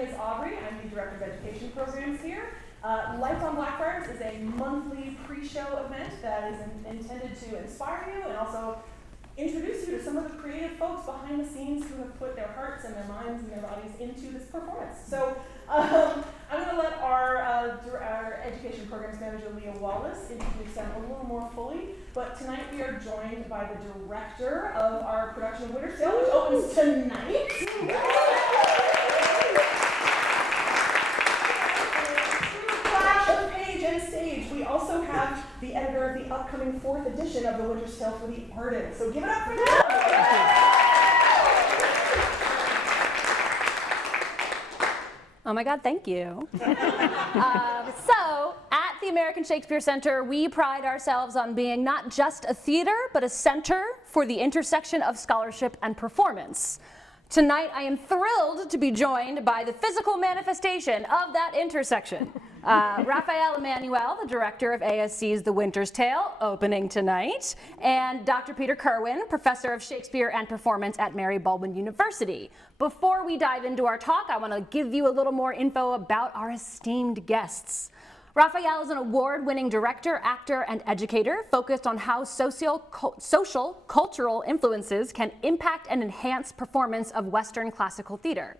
name is Aubrey. I'm the Director of Education Programs here. Lights On Blackfriars is a monthly pre-show event that is intended to inspire you and also introduce you to some of the creative folks behind the scenes who have put their hearts and their minds and their bodies into this performance. So I'm going to let our Education Programs Manager, Leah Wallace, introduce them a little more fully. But tonight we are joined by the director of our production of Winter's Tale, which opens tonight. Flash of page and stage. We also have the editor of the upcoming 4th edition of the Winter's Tale for the Artist. So give it up for them. Oh my God, thank you. So, at the American Shakespeare Center, we pride ourselves on being not just a theater, but a center for the intersection of scholarship and performance. Tonight, I am thrilled to be joined by the physical manifestation of that intersection. Raphael Emmanuel, the director of ASC's The Winter's Tale, opening tonight, and Dr. Peter Kirwan, professor of Shakespeare and performance at Mary Baldwin University. Before we dive into our talk, I want to give you a little more info about our esteemed guests. Raphael is an award-winning director, actor, and educator focused on how social, cultural influences can impact and enhance performance of Western classical theater.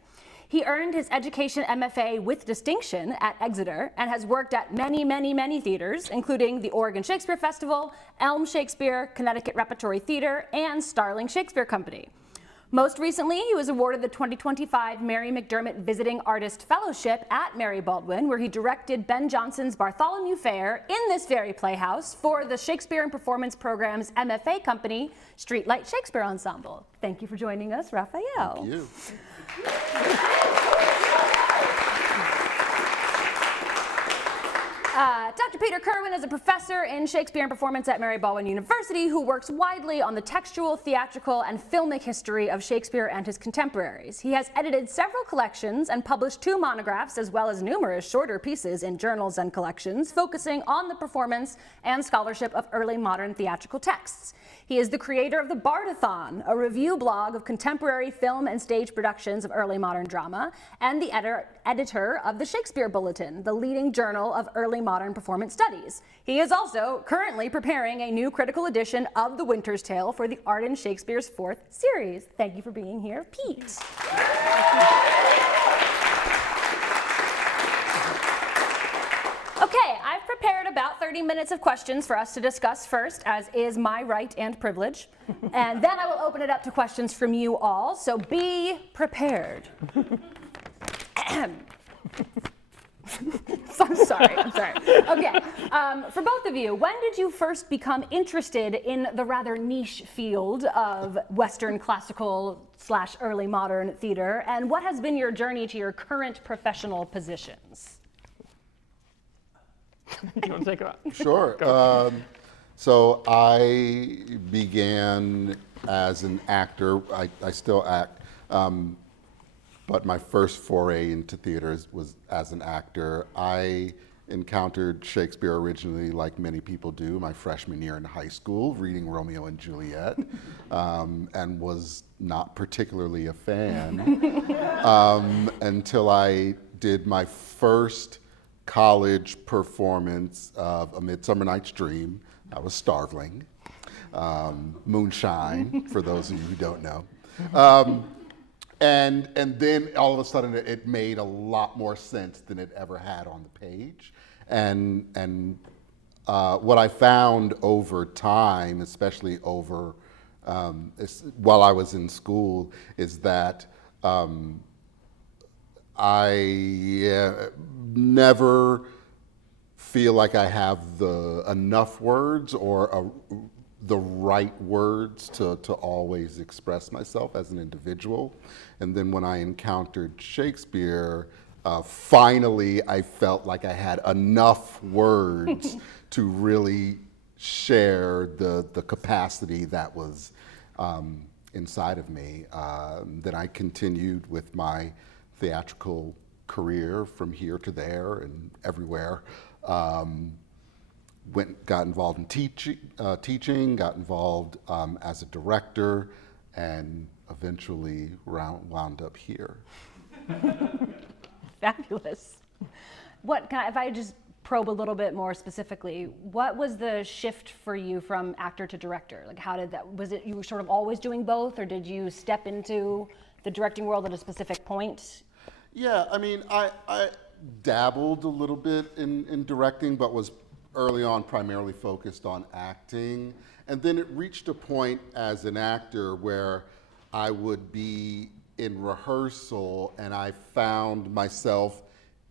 He earned his education MFA with distinction at Exeter and has worked at many, many, many theaters, including the Oregon Shakespeare Festival, Elm Shakespeare, Connecticut Repertory Theatre, and Starling Shakespeare Company. Most recently, he was awarded the 2025 Mary McDermott Visiting Artist Fellowship at Mary Baldwin, where he directed Ben Jonson's Bartholomew Fair in this very playhouse for the Shakespearean Performance Program's MFA company, Streetlight Shakespeare Ensemble. Thank you for joining us, Raphael. Thank you. Dr. Peter Kirwan is a professor in Shakespeare and performance at Mary Baldwin University who works widely on the textual, theatrical, and filmic history of Shakespeare and his contemporaries. He has edited several collections and published 2 monographs as well as numerous shorter pieces in journals and collections focusing on the performance and scholarship of early modern theatrical texts. He is the creator of the Bardathon, a review blog of contemporary film and stage productions of early modern drama, and the editor of the Shakespeare Bulletin, the leading journal of early modern performance studies. He is also currently preparing a new critical edition of The Winter's Tale for the Art in Shakespeare's 4th series. Thank you for being here, Pete. Okay, I've prepared about 30 minutes of questions for us to discuss first, as is my right and privilege. And then I will open it up to questions from you all, so be prepared. I'm sorry. Okay, for both of you, when did you first become interested in the rather niche field of Western classical / early modern theater, and what has been your journey to your current professional positions? You want to take it up? Sure. So I began as an actor. I still act, but my first foray into theater was as an actor. I encountered Shakespeare originally, like many people do, my freshman year in high school, reading Romeo and Juliet, and was not particularly a fan until I did my first college performance of A Midsummer Night's Dream. That was Starling. Moonshine, for those of you who don't know. And then all of a sudden it made a lot more sense than it ever had on the page. And what I found over time, especially over while I was in school, is that I never feel like I have enough words or the right words to always express myself as an individual. And then when I encountered Shakespeare, finally I felt like I had enough words to really share the capacity that was inside of me. Then I continued with my theatrical career from here to there and everywhere. Got involved in teaching, got involved as a director, and eventually wound up here. Fabulous. If I just probe a little bit more specifically, what was the shift for you from actor to director? Like, how did that, was it you were sort of always doing both, or did you step into the directing world at a specific point? Yeah, I mean, I dabbled a little bit in directing, but was early on primarily focused on acting. And then it reached a point as an actor where I would be in rehearsal and I found myself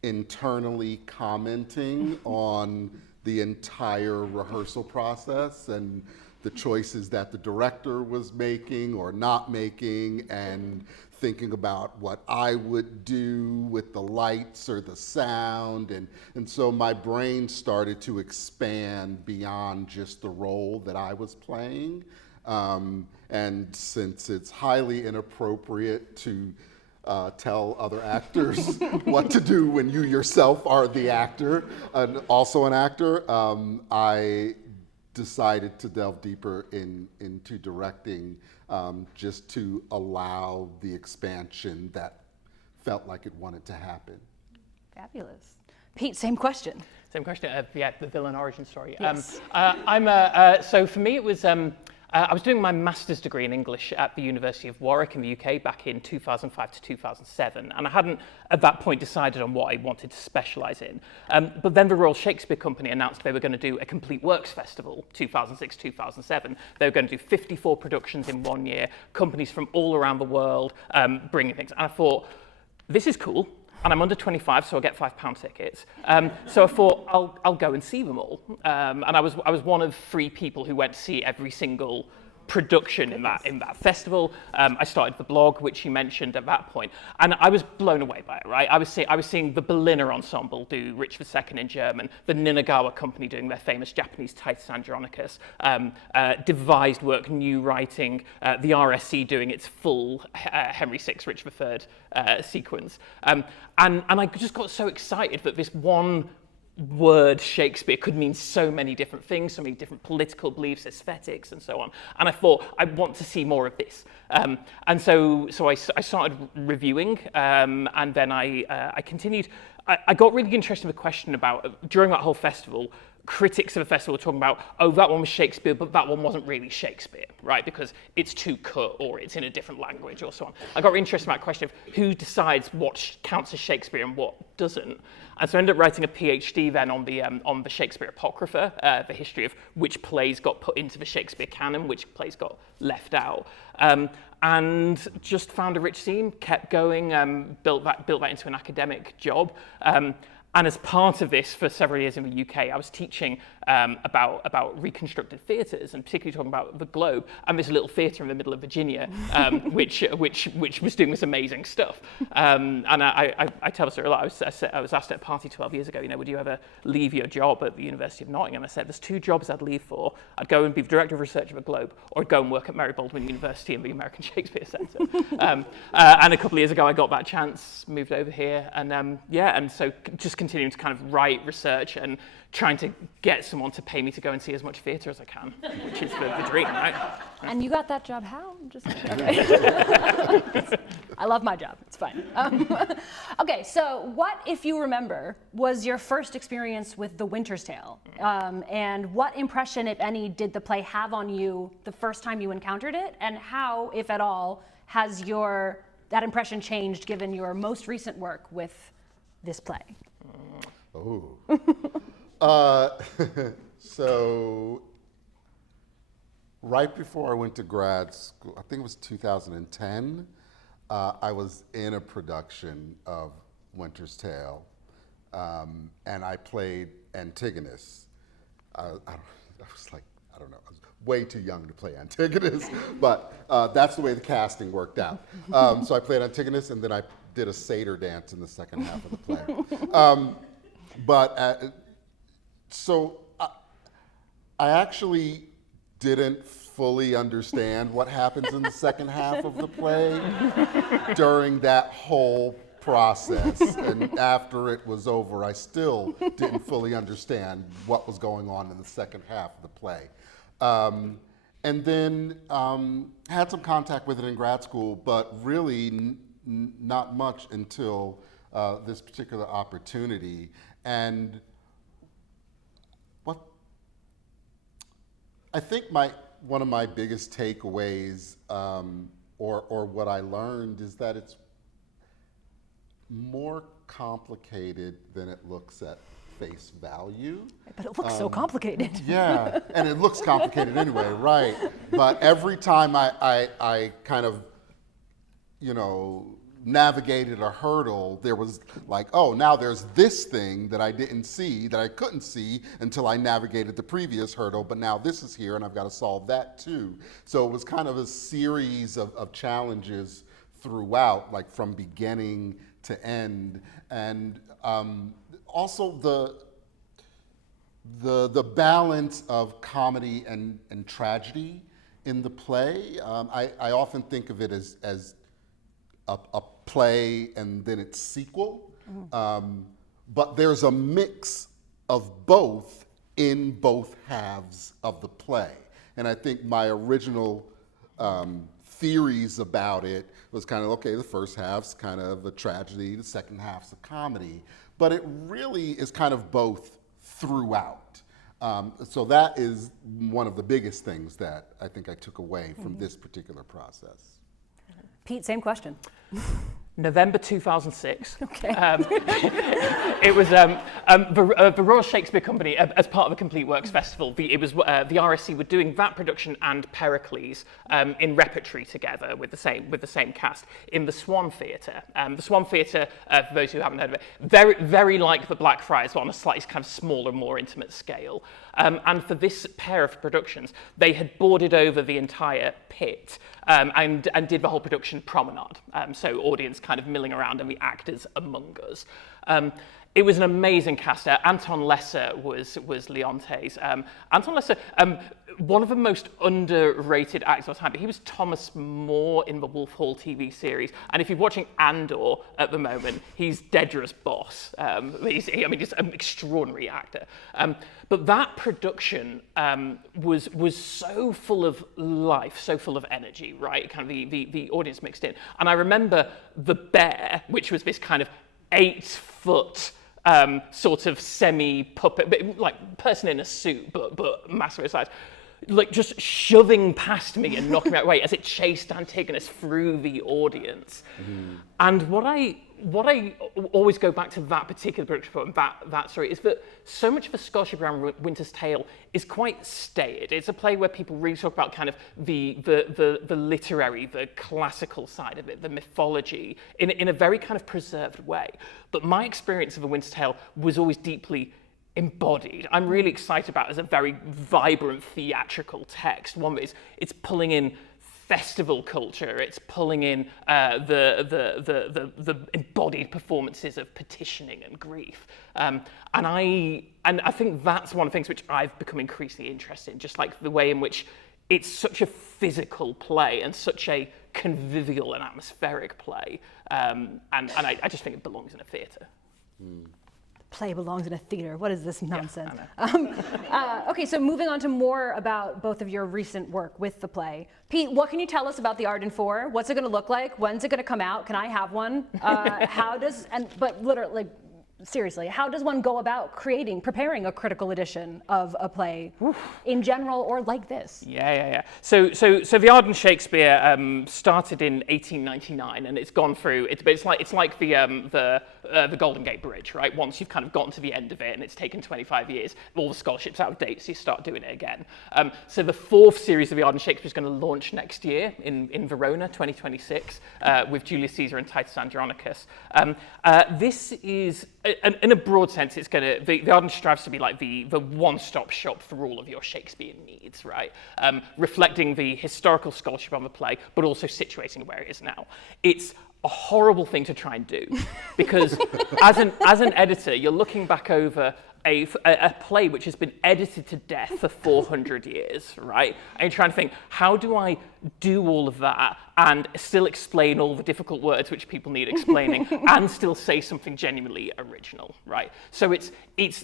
internally commenting on the entire rehearsal process and the choices that the director was making or not making, and thinking about what I would do with the lights or the sound. And so my brain started to expand beyond just the role that I was playing. And since it's highly inappropriate to tell other actors what to do when you yourself are the actor and also an actor, I decided to delve deeper into directing, just to allow the expansion that felt like it wanted to happen. Fabulous. Pete, same question. Same question. Yeah, the villain origin story. Yes. So for me, it was. I was doing my master's degree in English at the University of Warwick in the UK back in 2005 to 2007, and I hadn't at that point decided on what I wanted to specialise in. But then the Royal Shakespeare Company announced they were going to do a Complete Works Festival, 2006-2007. They were going to do 54 productions in 1 year, companies from all around the world bringing things. And I thought, this is cool. And I'm under 25, so I get £5 tickets. So I thought, I'll go and see them all. And I was one of 3 people who went to see every single production in that festival. I started the blog, which you mentioned at that point, and I was blown away by it. Right, I was seeing the Berliner Ensemble do Richard II in German, the Ninagawa Company doing their famous Japanese Titus Andronicus, devised work, new writing, the RSC doing its full Henry VI, Richard III sequence, and I just got so excited that this one word Shakespeare could mean so many different things, so many different political beliefs, aesthetics, and so on. And I thought, I want to see more of this. And so I started reviewing, and then I continued. I got really interested in the question about, during that whole festival, critics of the festival were talking about, oh, that one was Shakespeare, but that one wasn't really Shakespeare, right? Because it's too cut, or it's in a different language, or so on. I got really interested in that question of who decides what counts as Shakespeare and what doesn't. And so I ended up writing a PhD then on the Shakespeare Apocrypha, the history of which plays got put into the Shakespeare canon, which plays got left out. And just found a rich scene, kept going, built that into an academic job. And as part of this, for several years in the UK, I was teaching about reconstructed theatres, and particularly talking about the Globe, and this little theatre in the middle of Virginia, which was doing this amazing stuff. And I tell the story a lot. I was asked at a party 12 years ago, would you ever leave your job at the University of Nottingham? I said, there's 2 jobs I'd leave for. I'd go and be the director of research of the Globe, or I'd go and work at Mary Baldwin University in the American Shakespeare Centre. And a couple of years ago, I got that chance, moved over here, and so just continuing to kind of write research and trying to get someone to pay me to go and see as much theatre as I can, which is the dream, right? And you got that job how? I love my job, it's fine. Okay, so what, if you remember, was your first experience with The Winter's Tale? And what impression, if any, did the play have on you the first time you encountered it? And how, if at all, has that impression changed given your most recent work with this play? Oh. So right before I went to grad school, I think it was 2010, I was in a production of Winter's Tale, and I played Antigonus. I was way too young to play Antigonus, but that's the way the casting worked out. So I played Antigonus, and then I did a satyr dance in the second half of the play. So I actually didn't fully understand what happens in the second half of the play during that whole process. And after it was over, I still didn't fully understand what was going on in the second half of the play. And then had some contact with it in grad school, but really not much until this particular opportunity. And what I think one of my biggest takeaways, or what I learned, is that it's more complicated than it looks at face value. But it looks so complicated. Yeah, and it looks complicated anyway, right? But every time I kind of, navigated a hurdle, there was like, oh, now there's this thing that I didn't see, that I couldn't see until I navigated the previous hurdle, but now this is here and I've got to solve that too. So it was kind of a series of challenges throughout, like from beginning to end. And also the balance of comedy and tragedy in the play. I often think of it as a play and then its sequel. But there's a mix of both in both halves of the play. And I think my original theories about it was kind of, okay, the first half's kind of a tragedy, the second half's a comedy. But it really is kind of both throughout. So that is one of the biggest things that I think I took away from this particular process. Pete, same question. November 2006. Okay. It was the Royal Shakespeare Company, as part of the Complete Works Festival. The RSC were doing that production and Pericles in repertory together with the same cast in the Swan Theatre. The Swan Theatre, for those who haven't heard of it, very like the Blackfriars, but on a slightly kind of smaller, more intimate scale. And for this pair of productions, they had boarded over the entire pit and did the whole production promenade. So audience kind of milling around and the actors among us. It was an amazing cast. Anton Lesser was Leontes. Anton Lesser, one of the most underrated actors of time, but he was Thomas More in the Wolf Hall TV series. And if you're watching Andor at the moment, he's Dedra's boss. He's an extraordinary actor. But that production was so full of life, so full of energy, right? Kind of the audience mixed in. And I remember the bear, which was this kind of 8-foot sort of semi-puppet, like person in a suit, but massive size, like just shoving past me and knocking me out of the way as it chased Antigonus through the audience. And what I always go back to that particular production and that story is that so much of the scholarship around Winter's Tale is quite staid. It's a play where people really talk about kind of the literary, the classical side of it, the mythology, in a very kind of preserved way. But my experience of A Winter's Tale was always deeply embodied. I'm really excited about it as a very vibrant theatrical text, one that it's pulling in festival culture, it's pulling in the embodied performances of petitioning and grief. And I think that's one of the things which I've become increasingly interested in, just like the way in which it's such a physical play and such a convivial and atmospheric play. And I just think it belongs in a theatre. Play belongs in a theater. What is this nonsense? Yeah, okay, so moving on to more about both of your recent work with the play. Pete, what can you tell us about the Arden 4? What's it going to look like? When's it going to come out? Can I have one? But literally, seriously, how does one go about preparing a critical edition of a play in general or like this? Yeah. So the Arden Shakespeare started in 1899 and it's gone through. It's like the Golden Gate Bridge, right? Once you've kind of gotten to the end of it and it's taken 25 years, all the scholarship's out of date, so you start doing it again. So the 4th series of the Arden Shakespeare is going to launch next year in Verona, 2026, with Julius Caesar and Titus Andronicus. This is, in a broad sense, it's going to, the Arden strives to be like the one-stop shop for all of your Shakespearean needs, right? Reflecting the historical scholarship on the play, but also situating it where it is now. It's a horrible thing to try and do because as an editor, you're looking back over a play which has been edited to death for 400 years, right? And you're trying to think, how do I do all of that and still explain all the difficult words which people need explaining and still say something genuinely original, right? So it's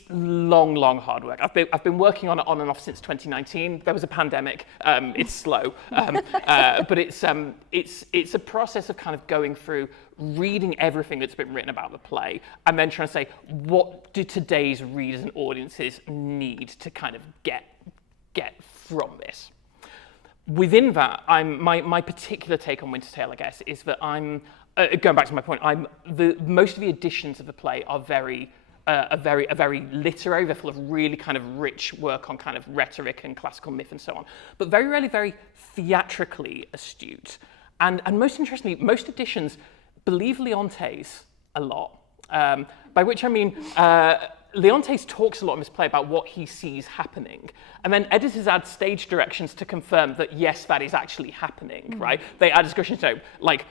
long hard work. I've been working on it on and off since 2019. There was a pandemic. It's slow, but it's a process of kind of going through, reading everything that's been written about the play, and then trying to say, what do today's readers and audiences need to kind of get from this? Within that, my particular take on Winter's Tale, I guess, is that I'm going back to my point. Most of the editions of the play are very literary. They're full of really kind of rich work on kind of rhetoric and classical myth and so on, but very rarely very theatrically astute. And most interestingly, most editions believe Leontes a lot, by which I mean Leontes talks a lot in this play about what he sees happening, and then editors add stage directions to confirm that yes, that is actually happening, right? They add discussions, like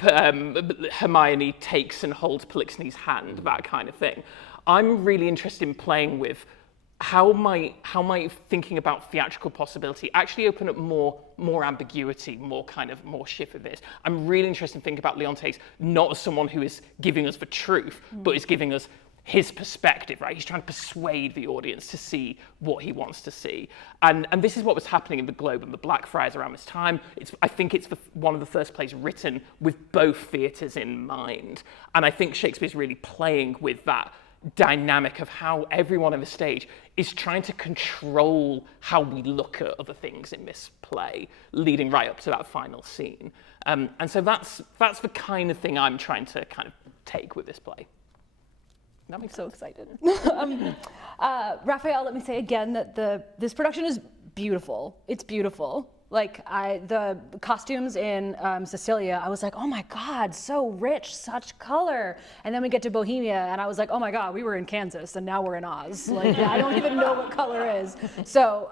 Hermione takes and holds Polixenes' hand, that kind of thing. I'm really interested in playing with how might thinking about theatrical possibility actually open up more ambiguity, more shift of this. I'm really interested in thinking about Leontes not as someone who is giving us the truth, but is giving us his perspective, right? He's trying to persuade the audience to see what he wants to see. And this is what was happening in the Globe and the Blackfriars around this time. I think it's one of the first plays written with both theatres in mind. And I think Shakespeare's really playing with that dynamic of how everyone on the stage is trying to control how we look at other things in this play, leading right up to that final scene. And so that's the kind of thing I'm trying to kind of take with this play. That makes so excited. Raphael, let me say again that this production is beautiful. It's beautiful. Like the costumes in Cecilia, I was like, oh my God, so rich, such color. And then we get to Bohemia, and I was like, oh my God, we were in Kansas, and now we're in Oz. Like, I don't even know what color is. So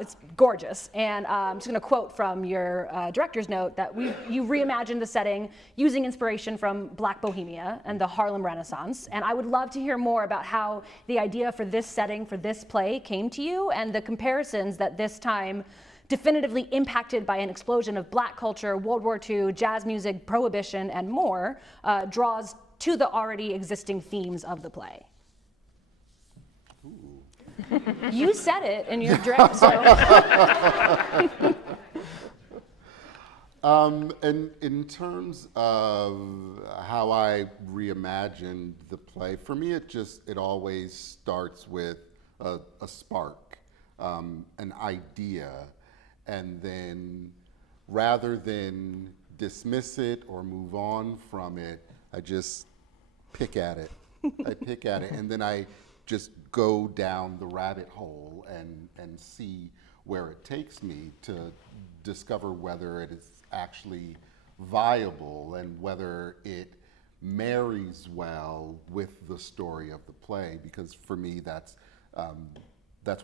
it's gorgeous. And I'm just gonna quote from your director's note that you reimagined the setting using inspiration from Black Bohemia and the Harlem Renaissance. And I would love to hear more about how the idea for this setting, for this play came to you, and the comparisons that this time definitively impacted by an explosion of Black culture, World War II, jazz music, prohibition, and more, draws to the already existing themes of the play. You said it in your direct, so. And in terms of how I reimagined the play, for me it always starts with a spark, an idea. And then rather than dismiss it or move on from it, I just pick at it. I pick at it, and then I just go down the rabbit hole and see where it takes me to discover whether it is actually viable and whether it marries well with the story of the play. Because for me, that's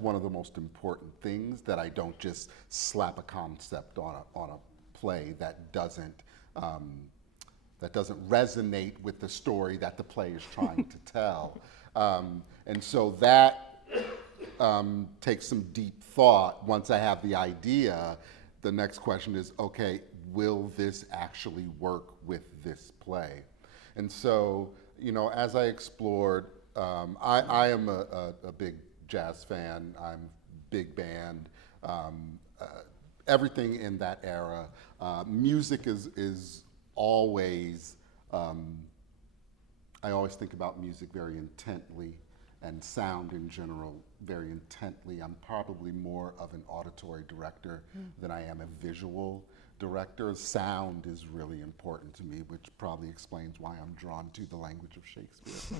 one of the most important things, that I don't just slap a concept on a play that doesn't resonate with the story that the play is trying to tell. And so that takes some deep thought. Once I have the idea, the next question is, okay, will this actually work with this play? And so, as I explored, I am a big jazz fan. I'm big band, everything in that era. Music is always, I always think about music very intently, and sound in general very intently. I'm probably more of an auditory director than I am a visual director. Sound is really important to me, which probably explains why I'm drawn to the language of Shakespeare.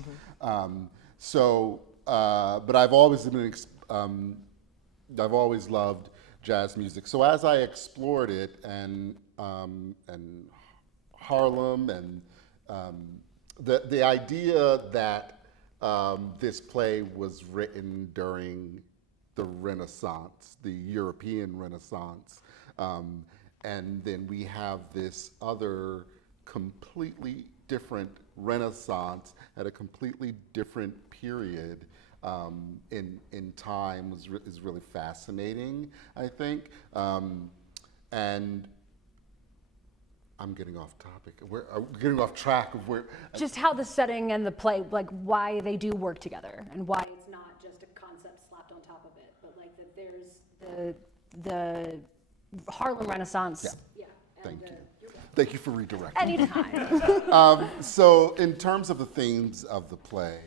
But I've always been, I've always loved jazz music. So as I explored it, and Harlem, and the idea that this play was written during the Renaissance, the European Renaissance, and then we have this other completely different Renaissance at a completely different period in time is really fascinating, I think. And I'm getting off topic. We're getting off track of where. Just how the setting and the play, like why they do work together, and why it's not just a concept slapped on top of it, but like that there's the Harlem Renaissance. Yeah. Thank you. You're welcome. Thank you for redirecting. Anytime. So in terms of the themes of the play,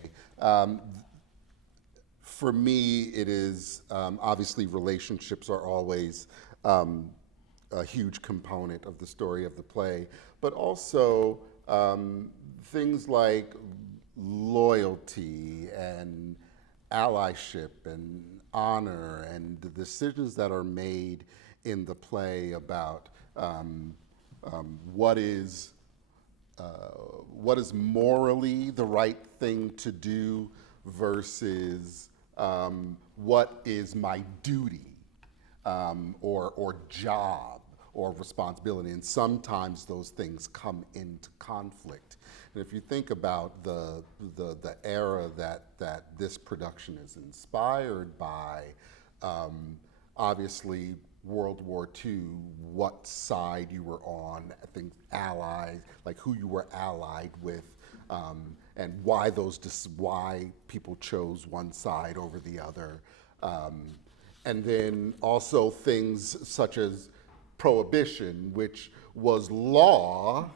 for me, it is obviously relationships are always a huge component of the story of the play, but also things like loyalty and allyship and honor and the decisions that are made in the play about what is morally the right thing to do versus what is my duty or job or responsibility, and sometimes those things come into conflict. And if you think about the era that this production is inspired by, obviously World War II, what side you were on, I think allies, like who you were allied with, and why why people chose one side over the other. And then also things such as Prohibition, which was law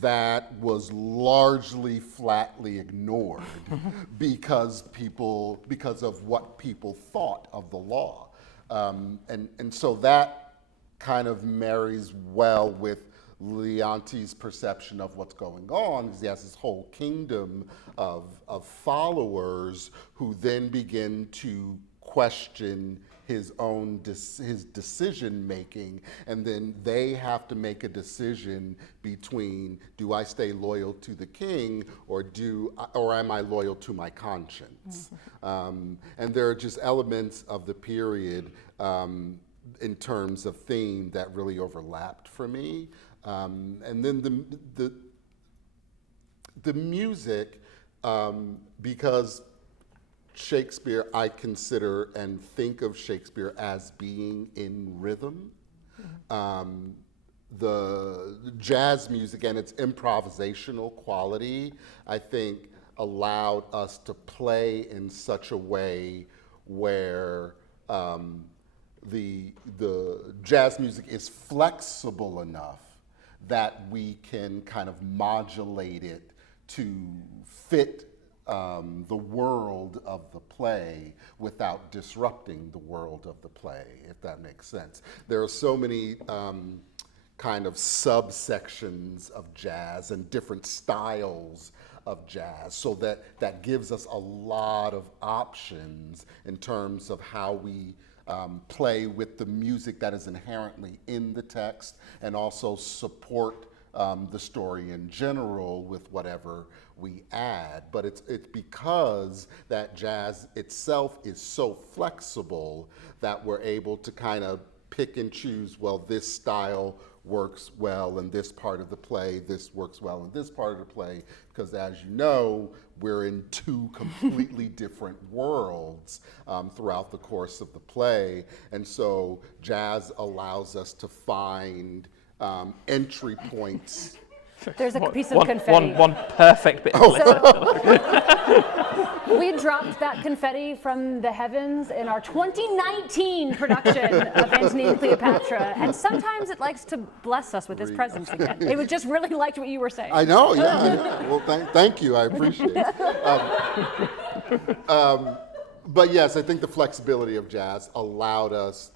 that was largely flatly ignored because of what people thought of the law. And so that kind of marries well with Leonti's perception of what's going on, because he has this whole kingdom of followers who then begin to question his own his decision making, and then they have to make a decision between, do I stay loyal to the king or am I loyal to my conscience? And there are just elements of the period in terms of theme that really overlapped for me. And then the music, because Shakespeare, I consider and think of Shakespeare as being in rhythm. The jazz music and its improvisational quality, I think, allowed us to play in such a way where the jazz music is flexible enough that we can kind of modulate it to fit the world of the play without disrupting the world of the play, if that makes sense. There are so many kind of subsections of jazz and different styles of jazz, so that gives us a lot of options in terms of how we play with the music that is inherently in the text, and also support the story in general with whatever we add. But it's because that jazz itself is so flexible that we're able to kind of pick and choose, well, this style works well in this part of the play, this works well in this part of the play, because as you know, we're in two completely different worlds throughout the course of the play. And so jazz allows us to find entry points. There's a piece of confetti. One perfect bit. We dropped that confetti from the heavens in our 2019 production of Antony and Cleopatra, and sometimes it likes to bless us with its presence again. It was just really liked what you were saying. I know, yeah. Well, thank you, I appreciate it. But yes, I think the flexibility of jazz allowed us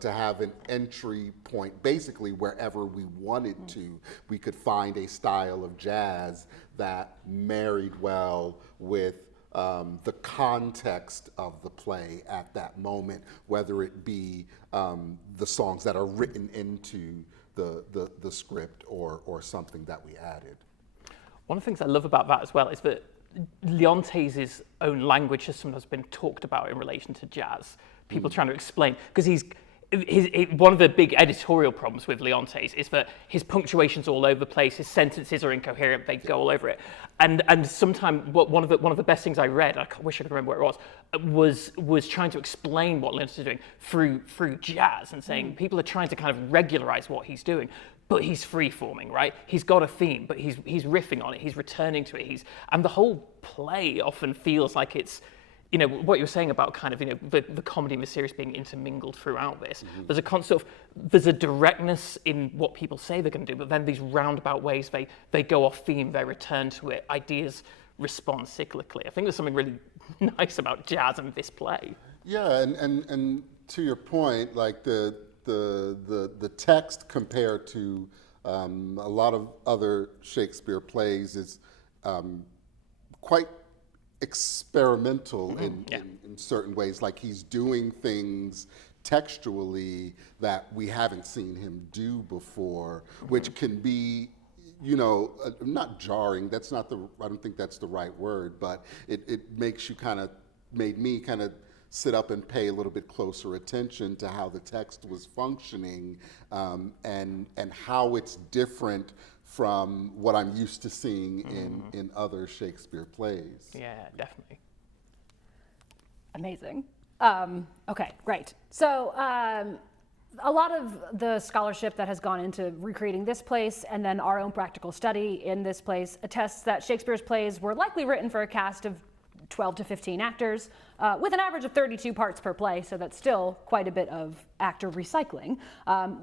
to have an entry point, basically wherever we wanted to. We could find a style of jazz that married well with the context of the play at that moment, whether it be the songs that are written into the script or something that we added. One of the things I love about that as well is that Leontes' own language has sometimes been talked about in relation to jazz. People trying to explain, because one of the big editorial problems with Leontes is that his punctuation's all over the place, his sentences are incoherent, they go all over it. And sometimes one of the best things I read, I wish I could remember where it was trying to explain what Leontes is doing through jazz and saying people are trying to kind of regularize what he's doing. But he's free-forming, right? He's got a theme, but he's riffing on it, he's returning to it, and the whole play often feels like it's, what you were saying about kind of, the comedy and the serious being intermingled throughout this. There's a directness in what people say they're going to do, but then these roundabout ways they go off theme, they return to it, ideas respond cyclically. I think there's something really nice about jazz and this play. Yeah, and to your point, like the text compared to a lot of other Shakespeare plays is quite experimental in certain ways. Like he's doing things textually that we haven't seen him do before, which can be, not jarring. I don't think that's the right word, but it makes you made me kind of sit up and pay a little bit closer attention to how the text was functioning, and how it's different from what I'm used to seeing in other Shakespeare plays. Yeah, definitely. Amazing. Okay, great. So a lot of the scholarship that has gone into recreating this place and then our own practical study in this place attests that Shakespeare's plays were likely written for a cast of 12 to 15 actors, with an average of 32 parts per play, so that's still quite a bit of actor recycling.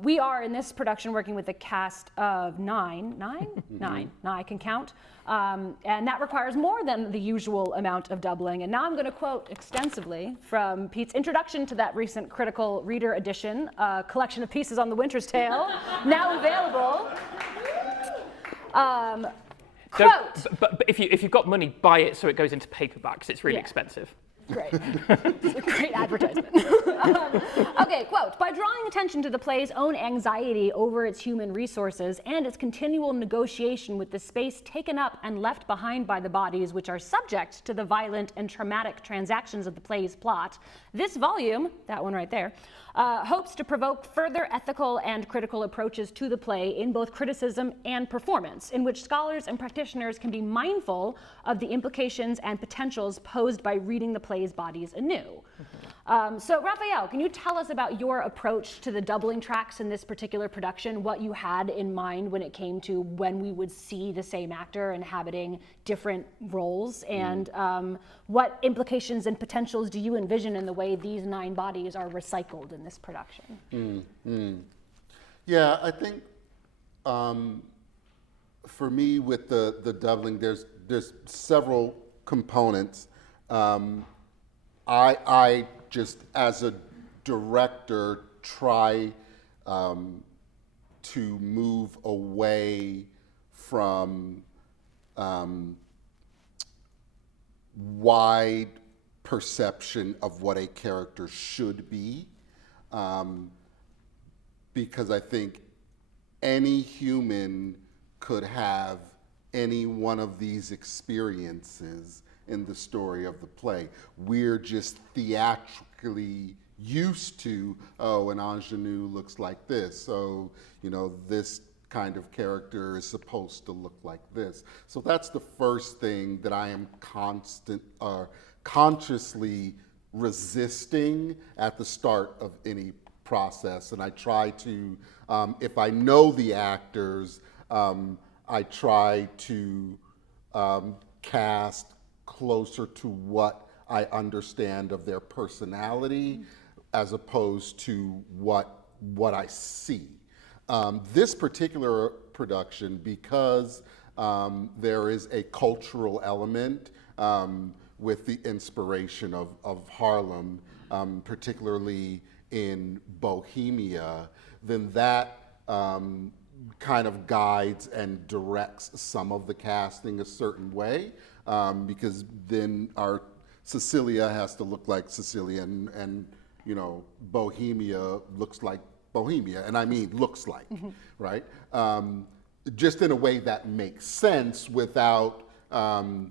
We are in this production working with a cast of nine, I can count, and that requires more than the usual amount of doubling. And now I'm going to quote extensively from Pete's introduction to that recent critical reader edition, a collection of pieces on the Winter's Tale, now available. Quote. But if you've got money, buy it so it goes into paperbacks. It's really expensive. Great. Great advertisement. Okay, quote, by drawing attention to the play's own anxiety over its human resources and its continual negotiation with the space taken up and left behind by the bodies which are subject to the violent and traumatic transactions of the play's plot, this volume, that one right there, hopes to provoke further ethical and critical approaches to the play in both criticism and performance, in which scholars and practitioners can be mindful of the implications and potentials posed by reading the play's bodies anew. So Raphael, can you tell us about your approach to the doubling tracks in this particular production, what you had in mind when it came to when we would see the same actor inhabiting different roles, and what implications and potentials do you envision in the way these 9 bodies are recycled in this production? Yeah, I think for me with the doubling, there's several components. I just, as a director, try to move away from wide perception of what a character should be, because I think any human could have any one of these experiences in the story of the play. We're just theatrically used to, an ingenue looks like this, so this kind of character is supposed to look like this. So that's the first thing that I am consciously resisting at the start of any process. And I try to, if I know the actors, I try to cast closer to what I understand of their personality, as opposed to what I see. This particular production, because there is a cultural element with the inspiration of Harlem, particularly in Bohemia, then that kind of guides and directs some of the casting a certain way, because then our Cecilia has to look like Cecilia, and Bohemia looks like Bohemia, and I mean looks like, right? Just in a way that makes sense without like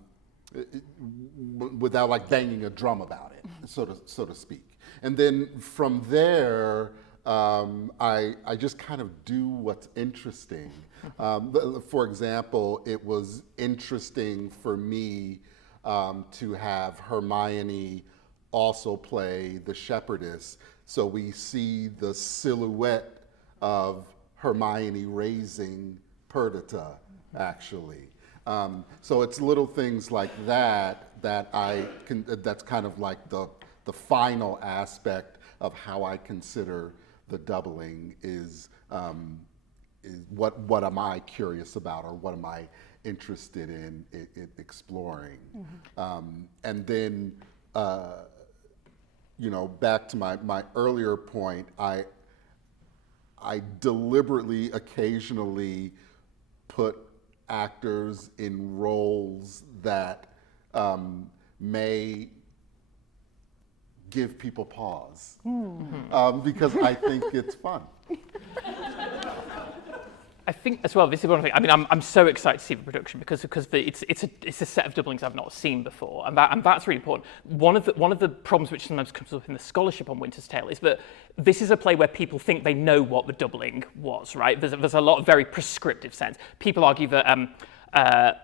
banging a drum about it, so to speak. And then from there, I just kind of do what's interesting. For example, it was interesting for me to have Hermione also play the shepherdess, so we see the silhouette of Hermione raising Perdita, actually. So it's little things like that that's kind of like the final aspect of how I consider the doubling is what am I curious about, or what am I interested in exploring. And then back to my earlier point, I deliberately occasionally put actors in roles that may give people pause, because I think it's fun. I think as well, this is one thing. I mean, I'm so excited to see the production because it's a set of doublings I've not seen before, and that's really important. One of the problems which sometimes comes up in the scholarship on Winter's Tale is that this is a play where people think they know what the doubling was, right? There's a lot of very prescriptive sense. People argue that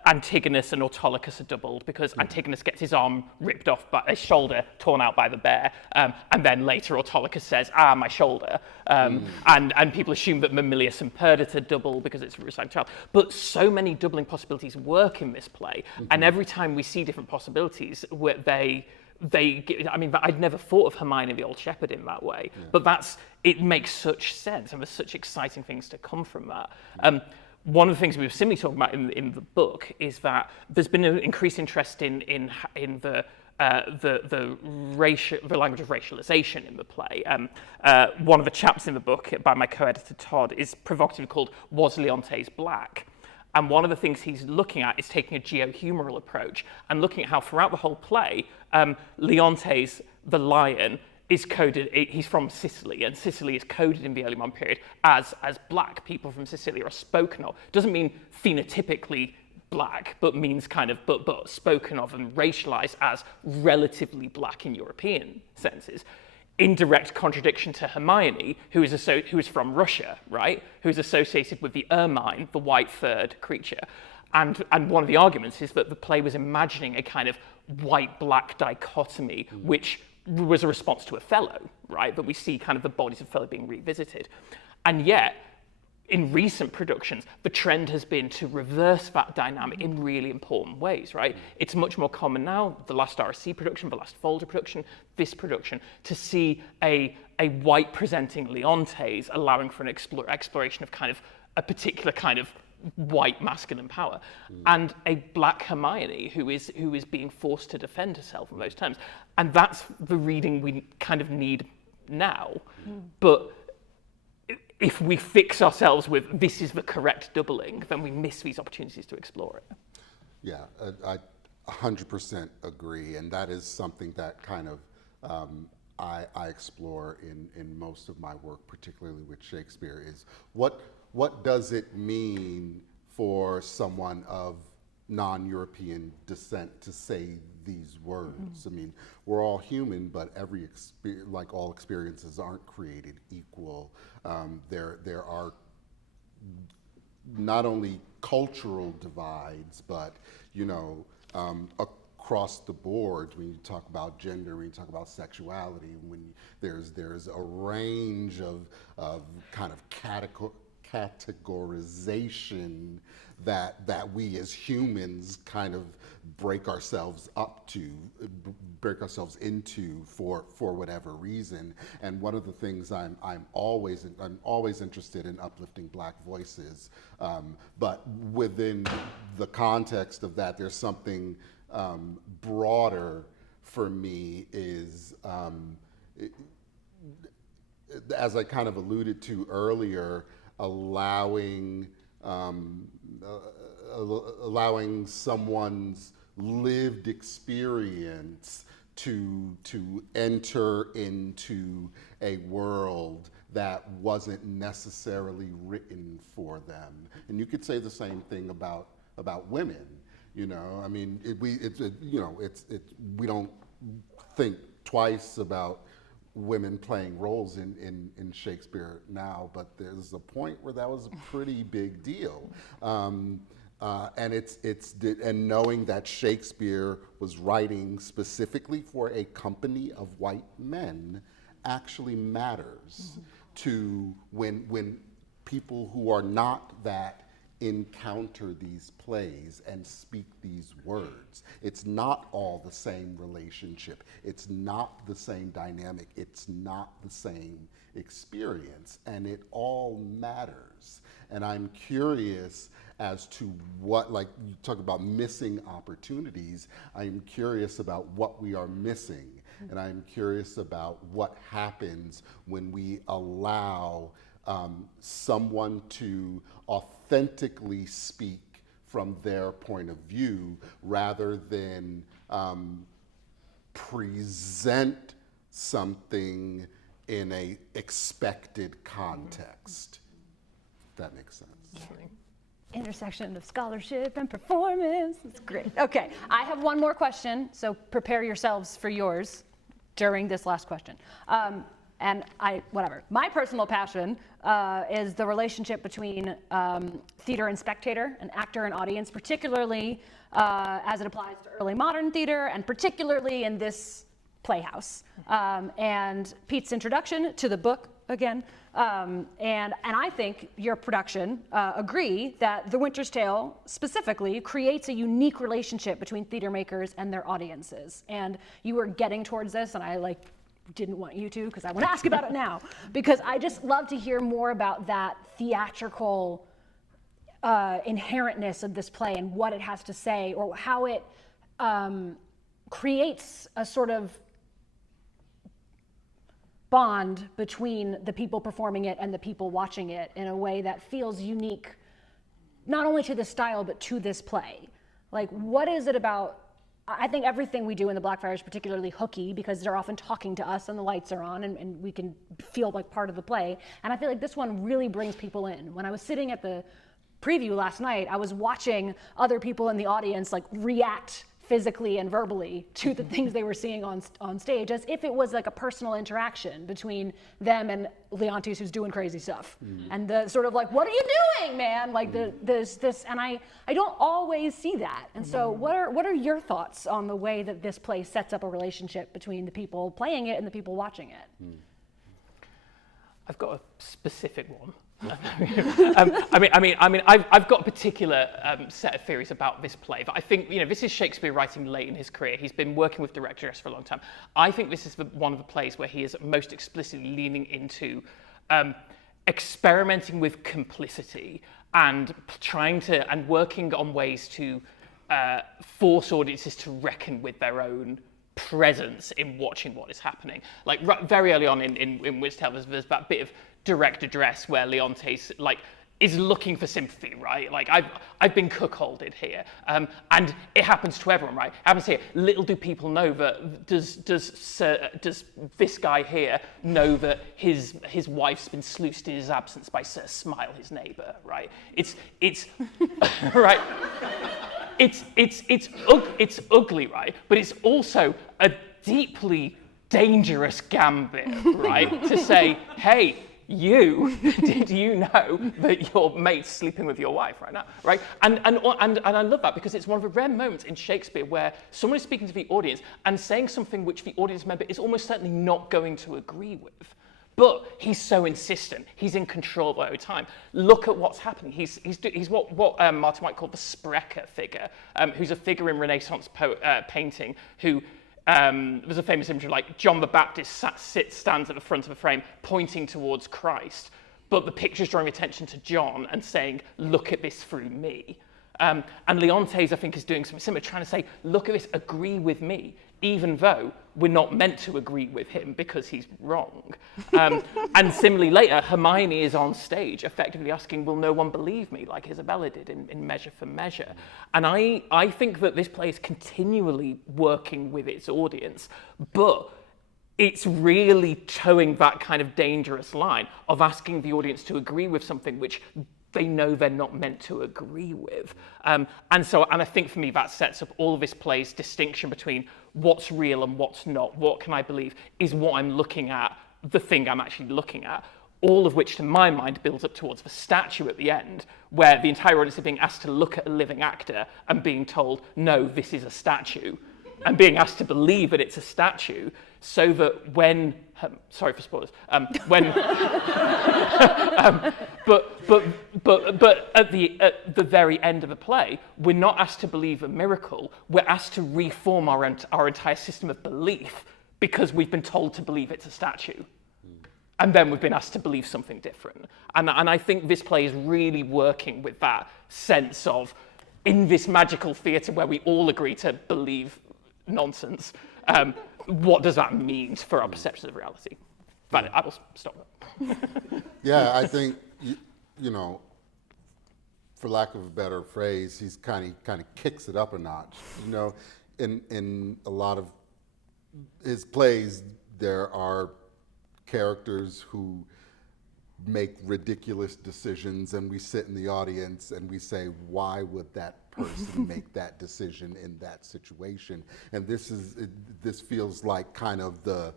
Antigonus and Autolycus are doubled because Antigonus gets his arm ripped off, by his shoulder torn out by the bear, and then later Autolycus says, my shoulder. And people assume that Mamilius and Perdita double because it's a Rusine child. But so many doubling possibilities work in this play, and every time we see different possibilities, where I'd never thought of Hermione the Old Shepherd in that way, but it makes such sense, and there's such exciting things to come from that. One of the things we were simply talking about in the book is that there's been an increased interest in the language of racialization in the play. One of the chapters in the book by my co-editor Todd is provocatively called "Was Leontes Black?" And one of the things he's looking at is taking a geo-humoral approach and looking at how throughout the whole play, Leontes the lion is coded, he's from Sicily, and Sicily is coded in the early modern period as black. People from Sicily are spoken of. Doesn't mean phenotypically black, but means kind of, but spoken of and racialized as relatively black in European senses. In direct contradiction to Hermione, who is from Russia, right? Who is associated with the ermine, the white furred creature. And one of the arguments is that the play was imagining a kind of white-black dichotomy, which was a response to Othello, right? That we see kind of the bodies of Othello being revisited. And yet, in recent productions, the trend has been to reverse that dynamic in really important ways, right? It's much more common now, the last RSC production, the last Folger production, this production, to see a white presenting Leontes allowing for an exploration of kind of a particular kind of white masculine power, and a black Hermione who is being forced to defend herself in those terms. And that's the reading we kind of need now. But if we fix ourselves with this is the correct doubling, then we miss these opportunities to explore it. Yeah, I 100% agree, and that is something that kind of I explore in most of my work, particularly with Shakespeare, is what does it mean for someone of non-European descent to say these words? I mean, we're all human, but like all experiences aren't created equal. There are not only cultural divides, but across the board, when you talk about gender, when you talk about sexuality, when there's a range of kind of categorization that we as humans kind of break ourselves into for whatever reason. And one of the things I'm always interested in uplifting Black voices, but within the context of that, there's something broader for me is, as I kind of alluded to earlier, allowing someone's lived experience to enter into a world that wasn't necessarily written for them. And you could say the same thing about women. I mean, we don't think twice about women playing roles in Shakespeare now, but there's a point where that was a pretty big deal. And and knowing that Shakespeare was writing specifically for a company of white men actually matters to when people who are not that encounter these plays and speak these words. It's not all the same relationship. It's not the same dynamic. It's not the same experience, and it all matters. And I'm curious as to what, like you talk about missing opportunities, I'm curious about what we are missing. And I'm curious about what happens when we allow someone to authentically speak from their point of view rather than present something in a expected context. If that makes sense. Intersection of scholarship and performance. It's great. Okay, I have one more question, so prepare yourselves for yours during this last question. And my personal passion is the relationship between theater and spectator, and actor and audience, particularly as it applies to early modern theater, and particularly in this playhouse. And Pete's introduction to the book, again, and I think your production agree that The Winter's Tale specifically creates a unique relationship between theater makers and their audiences. And you were getting towards this, and I didn't want you to, because I want to ask about it now, because I just love to hear more about that theatrical inherentness of this play and what it has to say, or how it creates a sort of bond between the people performing it and the people watching it in a way that feels unique, not only to the style, but to this play. Like, what is it about? I think everything we do in the Blackfriars is particularly hooky because they're often talking to us and the lights are on and we can feel like part of the play. And I feel like this one really brings people in. When I was sitting at the preview last night, I was watching other people in the audience react physically and verbally to the things they were seeing on stage, as if it was like a personal interaction between them and Leontes, who's doing crazy stuff. And the sort of what are you doing, man? This, and I don't always see that. And so what are your thoughts on the way that this play sets up a relationship between the people playing it and the people watching it? I've got a specific one. I've got a particular set of theories about this play, but I think this is Shakespeare writing late in his career. He's been working with directors for a long time. I think this is one of the plays where he is most explicitly leaning into experimenting with complicity and working on ways to force audiences to reckon with their own presence in watching what is happening. Very early on in Winter's Tale, there's that bit of direct address where Leontes is looking for sympathy, right? I've been cuckolded here, and it happens to everyone, right? It happens here. Little do people know that does this guy here know that his wife's been sluiced in his absence by Sir Smile, his neighbour, right? It's right. It's ugly, right? But it's also a deeply dangerous gambit, right? To say, hey, did you know that your mate's sleeping with your wife right now, right? And I love that because it's one of the rare moments in Shakespeare where someone is speaking to the audience and saying something which the audience member is almost certainly not going to agree with. But he's so insistent. He's in control of the time. Look at what's happening. He's what Martin White called the Sprecher figure, who's a figure in Renaissance painting who there's a famous image of John the Baptist stands at the front of a frame pointing towards Christ, but the picture's drawing attention to John and saying, look at this through me. And Leontes, I think, is doing something similar, trying to say, look at this, agree with me, even though we're not meant to agree with him because he's wrong. And similarly later, Hermione is on stage effectively asking, will no one believe me, like Isabella did in Measure for Measure. And I think that this play is continually working with its audience, but it's really towing that kind of dangerous line of asking the audience to agree with something which they know they're not meant to agree with. And I think for me that sets up all of this play's distinction between what's real and what's not, what can I believe, is what I'm looking at, the thing I'm actually looking at. All of which, to my mind, builds up towards the statue at the end, where the entire audience are being asked to look at a living actor and being told, no, this is a statue, and being asked to believe that it's a statue, so that when, sorry for spoilers, when, but at the very end of the play, we're not asked to believe a miracle, we're asked to reform our entire system of belief because we've been told to believe it's a statue. And then we've been asked to believe something different. And I think this play is really working with that sense of, in this magical theatre where we all agree to believe nonsense, what does that mean for our perception of reality? But I will stop there. Yeah, I think, you know, for lack of a better phrase, he's kind of kicks it up a notch. You know, in a lot of his plays, there are characters who make ridiculous decisions, and we sit in the audience and we say, why would that person make that decision in that situation? And this feels like kind of the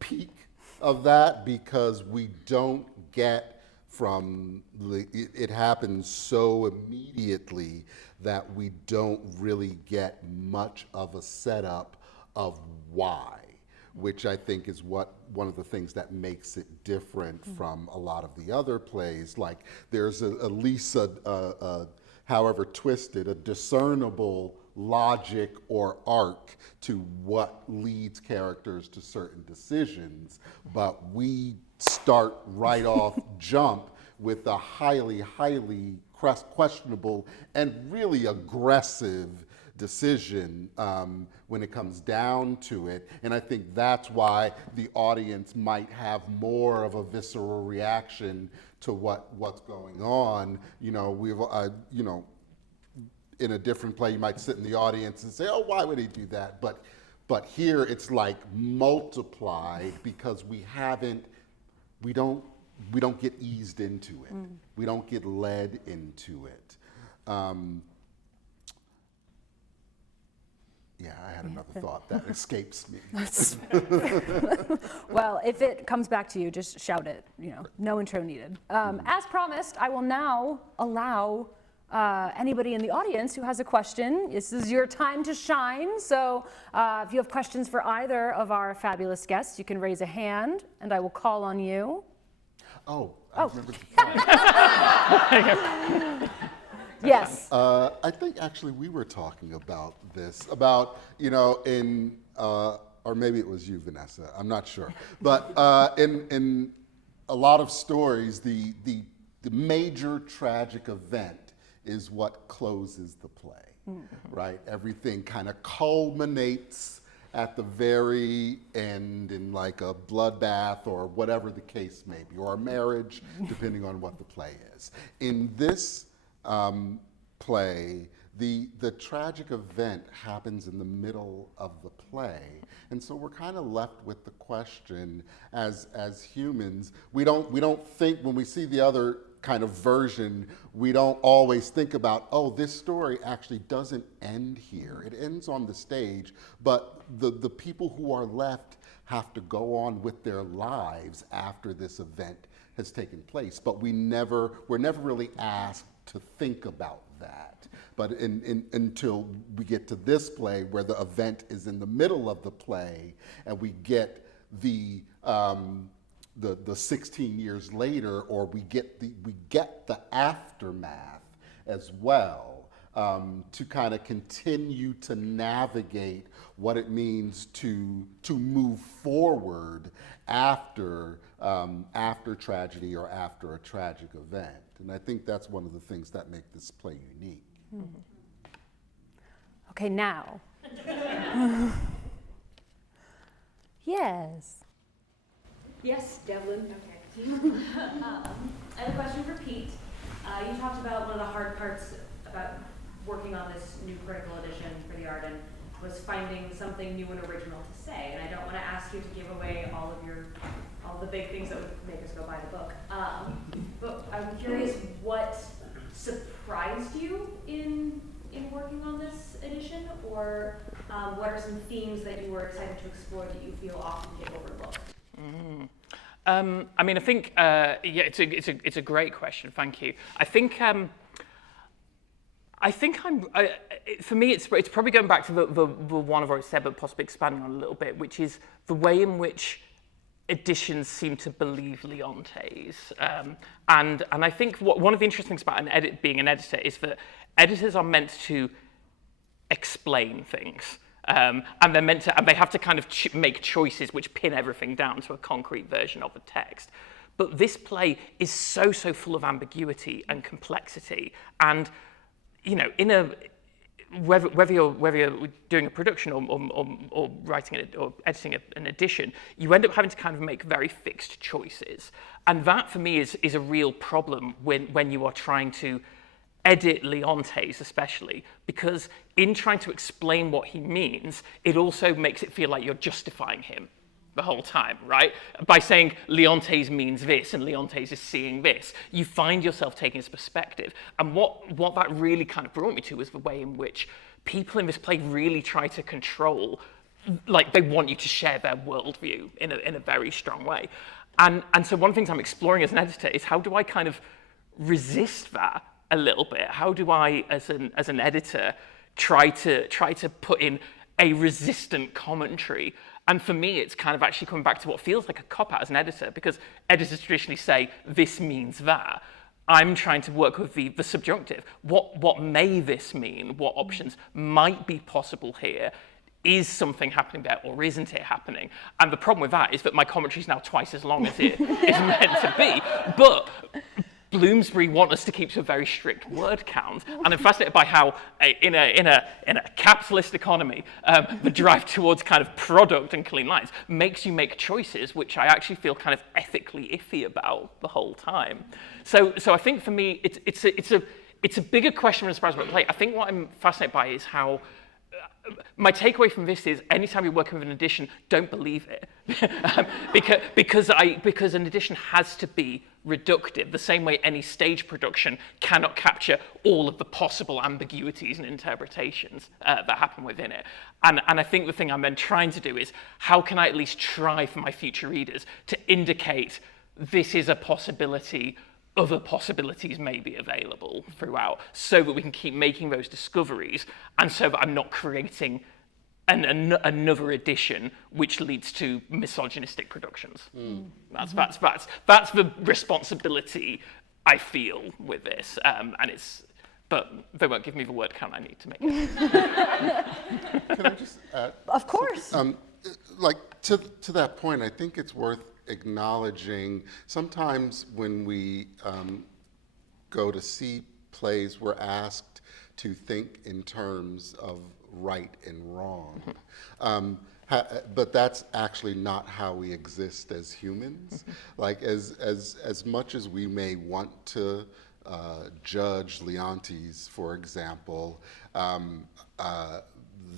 peak of that, because we don't get from it happens so immediately that we don't really get much of a setup of why, which I think is one of the things that makes it different from a lot of the other plays. Like there's at least however twisted, a discernible logic or arc to what leads characters to certain decisions, but we start right off jump with a highly questionable and really aggressive decision when it comes down to it. And I think that's why the audience might have more of a visceral reaction to what's going on. You know, we've in a different play you might sit in the audience and say, oh, why would he do that? But here it's like multiplied, because we don't get eased into it. We don't get led into it. Yeah, I had another thought that escapes me. Well, if it comes back to you, just shout it, you know, no intro needed. As promised, I will now allow anybody in the audience who has a question. This is your time to shine. So if you have questions for either of our fabulous guests, you can raise a hand and I will call on you. I remember the Yes. I think actually we were talking about this, about, you know, in, or maybe it was you, Vanessa, I'm not sure. But in a lot of stories, the major tragic event is what closes the play, right? Everything kind of culminates at the very end in like a bloodbath or whatever the case may be, or a marriage, depending on what the play is. In this play, the tragic event happens in the middle of the play. And so we're kind of left with the question, as humans, we don't think, when we see the other kind of version, we don't always think about, oh, this story actually doesn't end here. It ends on the stage, but the people who are left have to go on with their lives after this event has taken place. But we're never really asked to think about that. But until we get to this play, where the event is in the middle of the play, and we get the 16 years later, or we get the aftermath as well, to kind of continue to navigate what it means to move forward after tragedy or after a tragic event. And I think that's one of the things that make this play unique. Okay, now. Yes. Yes, Devlin. Okay. I have a question for Pete. You talked about one of the hard parts about working on this new critical edition for the Arden was finding something new and original to say. And I don't want to ask you to give away all the big things that would make us go buy the book. But I'm curious what surprised you in working on this edition, or what are some themes that you were excited to explore that you feel often get overlooked? I mean, I think, yeah, it's a great question. Thank you. For me, it's probably going back to the one I've already said, but possibly expanding on a little bit, which is the way in which editions seem to believe Leontes. And I think one of the interesting things about being an editor is that editors are meant to explain things. And they're meant to, and they have to kind of make choices which pin everything down to a concrete version of the text. But this play is so full of ambiguity and complexity. And, you know, whether you're doing a production or writing it or editing an edition, you end up having to kind of make very fixed choices. And that, for me, is a real problem when you are trying to edit Leontes, especially, because in trying to explain what he means, it also makes it feel like you're justifying him the whole time, right? By saying Leontes means this and Leontes is seeing this, you find yourself taking his perspective. And what that really kind of brought me to was the way in which people in this play really try to control, like they want you to share their worldview in a very strong way. And so one of the things I'm exploring as an editor is how do I kind of resist that a little bit? How do I, as an editor, try to put in a resistant commentary? And for me, it's kind of actually coming back to what feels like a cop-out as an editor, because editors traditionally say, this means that. I'm trying to work with the subjunctive. What may this mean? What options might be possible here? Is something happening there, or isn't it happening? And the problem with that is that my commentary is now twice as long as it is meant to be. But Bloomsbury want us to keep to a very strict word count, and I'm fascinated by how, in a capitalist economy, the drive towards kind of product and clean lines makes you make choices which I actually feel kind of ethically iffy about the whole time. So I think for me, it's a bigger question than as far as play. I think what I'm fascinated by is how. My takeaway from this is anytime you're working with an edition, don't believe it. because an edition has to be reductive, the same way any stage production cannot capture all of the possible ambiguities and interpretations that happen within it. And I think the thing I'm then trying to do is, how can I at least try for my future readers to indicate this is a possibility, other possibilities may be available throughout, so that we can keep making those discoveries, and so that I'm not creating another edition which leads to misogynistic productions. That's the responsibility I feel with this, but they won't give me the word count I need to make it. Can I just add? Of course. Like to that point, I think it's worth acknowledging sometimes when we go to see plays, we're asked to think in terms of right and wrong. But that's actually not how we exist as humans. Like as much as we may want to judge Leontes, for example,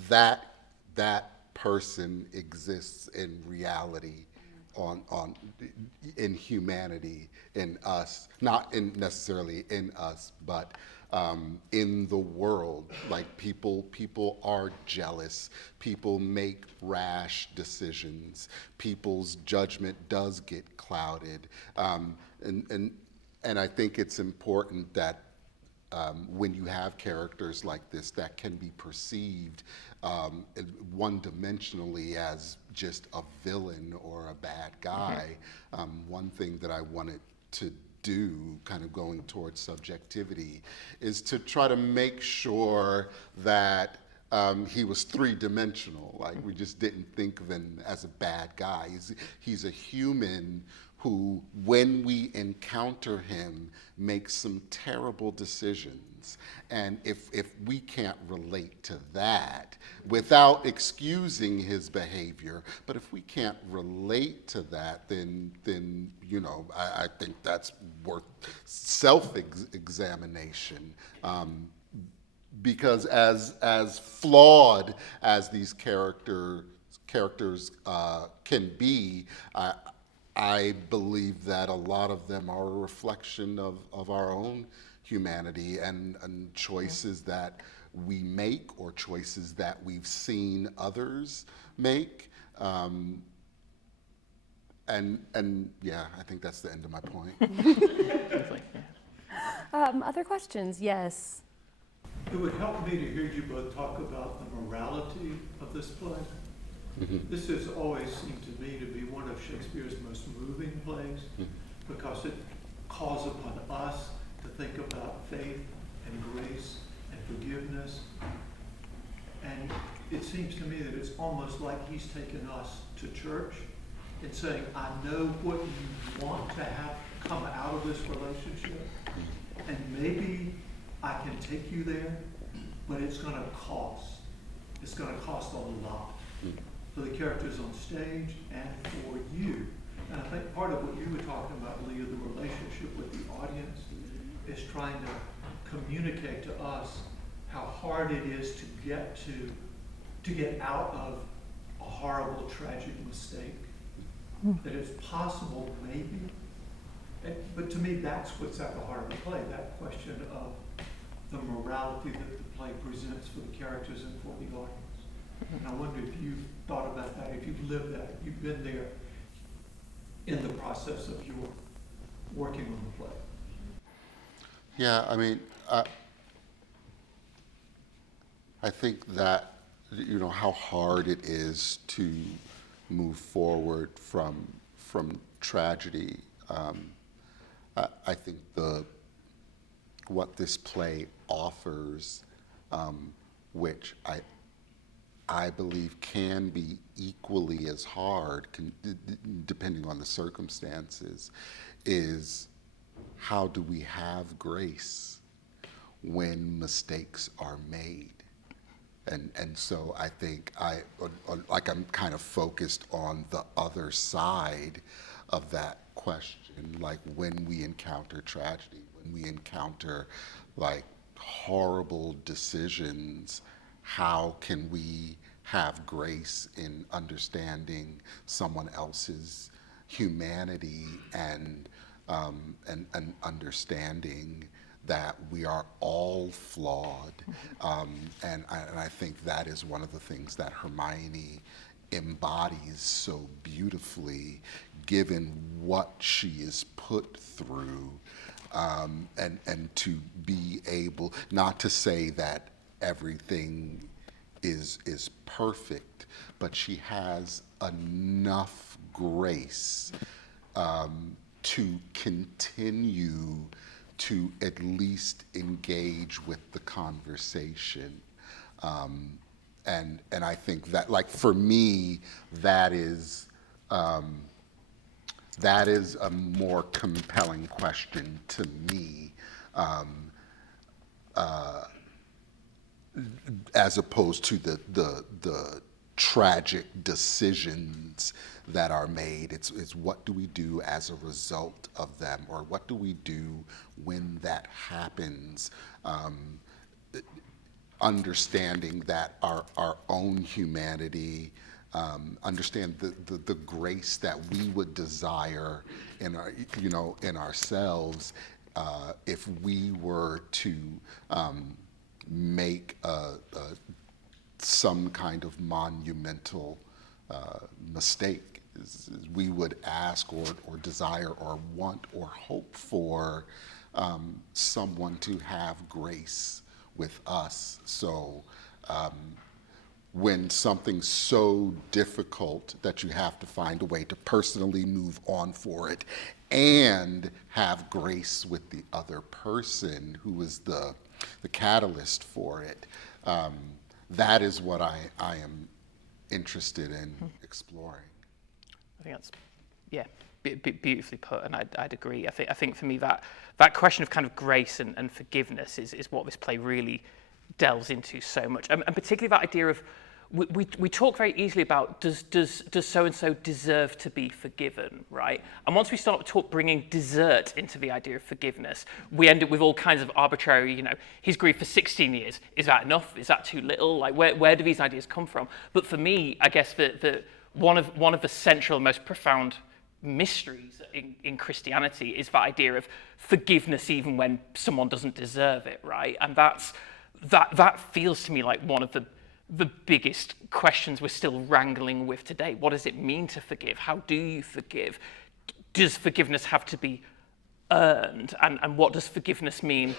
that person exists in reality, in humanity, in us, not necessarily in us, but in the world. Like people are jealous, people make rash decisions, people's judgment does get clouded, and I think it's important that when you have characters like this that can be perceived one-dimensionally as just a villain or a bad guy, one thing that I wanted to do, kind of going towards subjectivity, is to try to make sure that he was three-dimensional. Like, we just didn't think of him as a bad guy. He's a human who, when we encounter him, makes some terrible decisions. And if we can't relate to that, without excusing his behavior, but if we can't relate to that, then you know, I think that's worth self-examination. Because as flawed as these characters can be, I believe that a lot of them are a reflection of our own humanity and choices that we make or choices that we've seen others make. And yeah, I think that's the end of my point. Other questions? Yes. It would help me to hear you both talk about the morality of this play. This has always seemed to me to be one of Shakespeare's most moving plays because it calls upon us to think about faith and grace and forgiveness. And it seems to me that it's almost like he's taken us to church and saying, I know what you want to have come out of this relationship, and maybe I can take you there, but it's going to cost. It's going to cost a lot for the characters on stage and for you. And I think part of what you were talking about, Leah, the relationship with the audience, is trying to communicate to us how hard it is to get out of a horrible, tragic mistake. That it's possible, maybe. But to me, that's what's at the heart of the play, that question of the morality that the play presents for the characters and for the audience. And I wonder if you've thought about that, if you've lived that, if you've been there in the process of your working on the play. Yeah, I mean, I think that, you know, how hard it is to move forward from tragedy. I think what this play offers, which I believe can be equally as hard, depending on the circumstances, is how do we have grace when mistakes are made? And so I think I'm kind of focused on the other side of that question, like when we encounter tragedy, when we encounter like horrible decisions, how can we have grace in understanding someone else's humanity and understanding that we are all flawed. And I think that is one of the things that Hermione embodies so beautifully, given what she is put through, and to be able, not to say that everything is perfect, but she has enough grace to continue to at least engage with the conversation. And I think that, like, for me, that is a more compelling question to me, as opposed to the tragic decisions that are made. It's what do we do as a result of them, or what do we do when that happens? Understanding that our own humanity, understand the grace that we would desire in our, in ourselves, if we were to make some kind of monumental mistake. We would ask or desire or want or hope for someone to have grace with us. So when something's so difficult that you have to find a way to personally move on for it and have grace with the other person who is the catalyst for it, that is what I am interested in exploring. I think that's, yeah, beautifully put, and I'd agree. I think for me that question of kind of grace and forgiveness is what this play really delves into so much, and particularly that idea of we talk very easily about does so and so deserve to be forgiven, right? And once we start bringing desert into the idea of forgiveness, we end up with all kinds of arbitrary, he's grieved for 16 years. Is that enough? Is that too little? Like where do these ideas come from? But for me, I guess the one of the central, most profound mysteries in Christianity is that idea of forgiveness even when someone doesn't deserve it, right? And that feels to me like one of the biggest questions we're still wrangling with today. What does it mean to forgive? How do you forgive? Does forgiveness have to be earned? And what does forgiveness mean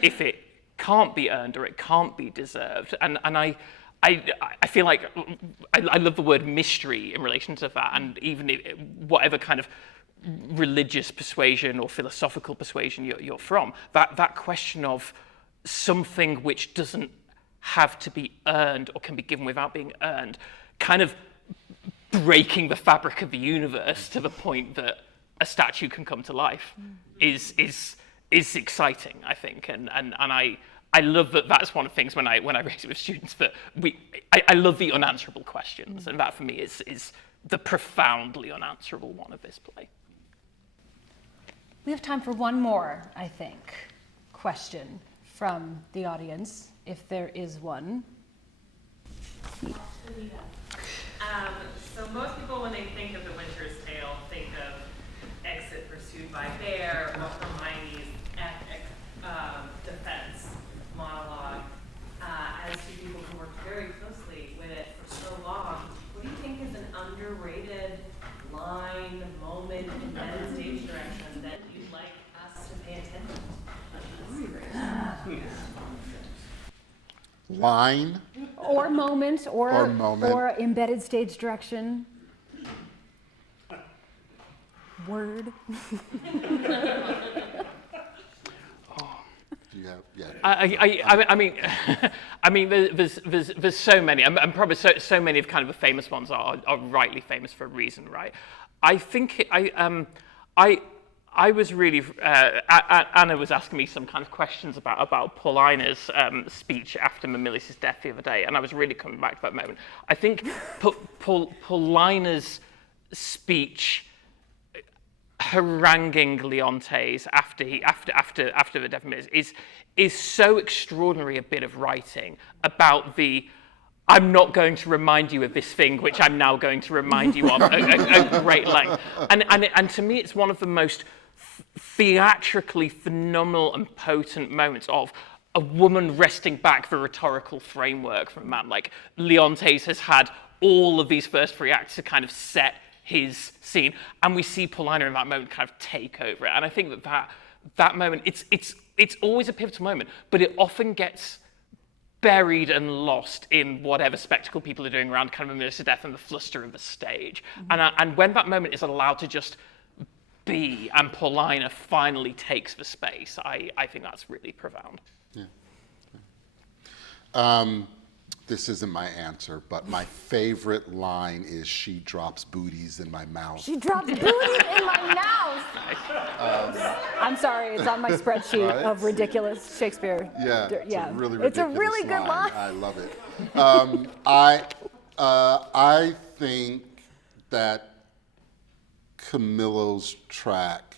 if it can't be earned or it can't be deserved? And I feel like I love the word mystery in relation to that, and even whatever kind of religious persuasion or philosophical persuasion you're from, that question of something which doesn't have to be earned or can be given without being earned, kind of breaking the fabric of the universe to the point that a statue can come to life is exciting, I think, and I love that. That's one of the things when I raise it with students, that I love the unanswerable questions, and that for me is the profoundly unanswerable one of this play. We have time for one more, I think, question from the audience, if there is one. So most people, when they think of The Winter's Tale, think of Exit pursued by Bear or Hermione's epic defense monologue. As two people who worked very closely with it for so long, what do you think is an underrated line, moment, embedded stage direction that you'd like us to pay attention to? Line Or moment, or moment. or embedded stage direction. Word. Do you have? Yeah. I mean, there's so many, and probably so many of kind of the famous ones are rightly famous for a reason, right? I think I was really Anna was asking me some kind of questions about Paulina's speech after Mamilius' death the other day, and I was really coming back to that moment. I think Paulina's speech haranguing Leontes after the death of Mamilius is so extraordinary a bit of writing about I'm not going to remind you of this thing which I'm now going to remind you of at great length. And to me, it's one of the most theatrically phenomenal and potent moments of a woman wresting back the rhetorical framework from a man. Like, Leontes has had all of these first three acts to kind of set his scene, and we see Paulina in that moment kind of take over it. And I think that moment, it's always a pivotal moment, but it often gets buried and lost in whatever spectacle people are doing around kind of Mamilius' death and the fluster of the stage. Mm-hmm. And when that moment is allowed to just be, and Paulina finally takes the space, I think that's really profound. Yeah. This isn't my answer, but my favorite line is, "She drops booties in my mouth." She drops booties in my mouth. I'm sorry, it's on my spreadsheet of ridiculous Shakespeare. Yeah, yeah. It's a really ridiculous It's a really good line. I love it. I think that Camillo's track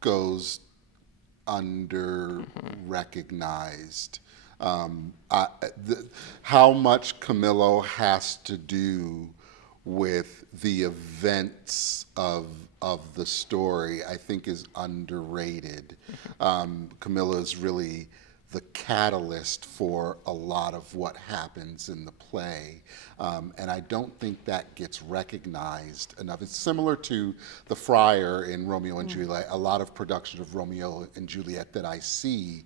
goes under-recognized. How much Camillo has to do with the events of the story, I think, is underrated. Camillo is really the catalyst for a lot of what happens in the play. And I don't think that gets recognized enough. It's similar to the friar in Romeo and Juliet. A lot of productions of Romeo and Juliet that I see,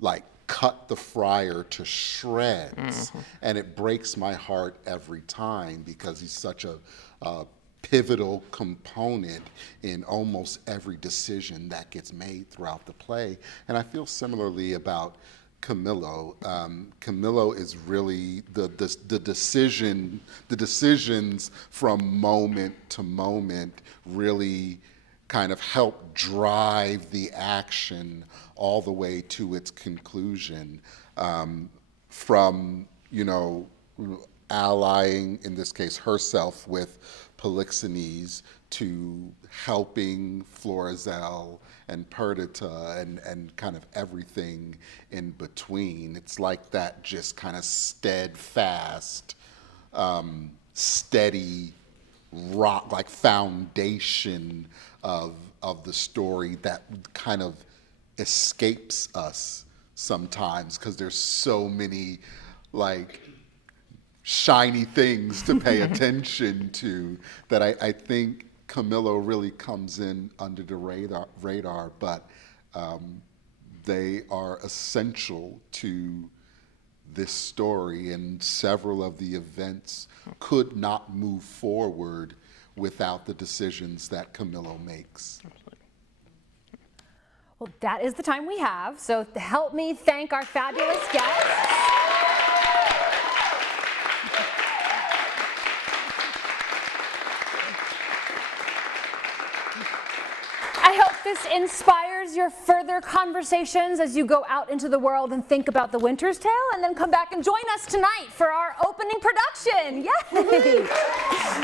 like, cut the friar to shreds. And it breaks my heart every time, because he's such a pivotal component in almost every decision that gets made throughout the play. And I feel similarly about Camillo. Camillo is really the decisions from moment to moment really kind of help drive the action all the way to its conclusion, from, allying, in this case, herself with Polixenes, to helping Florizel and Perdita, and kind of everything in between. It's like that just kind of steadfast, steady rock, like foundation of the story that kind of escapes us sometimes because there's so many like shiny things to pay attention to that I think Camillo really comes in under the radar, but they are essential to this story, and several of the events could not move forward without the decisions that Camillo makes. Well, that is the time we have, so help me thank our fabulous guests. I hope this inspires your further conversations as you go out into the world and think about The Winter's Tale, and then come back and join us tonight for our opening production. Yay!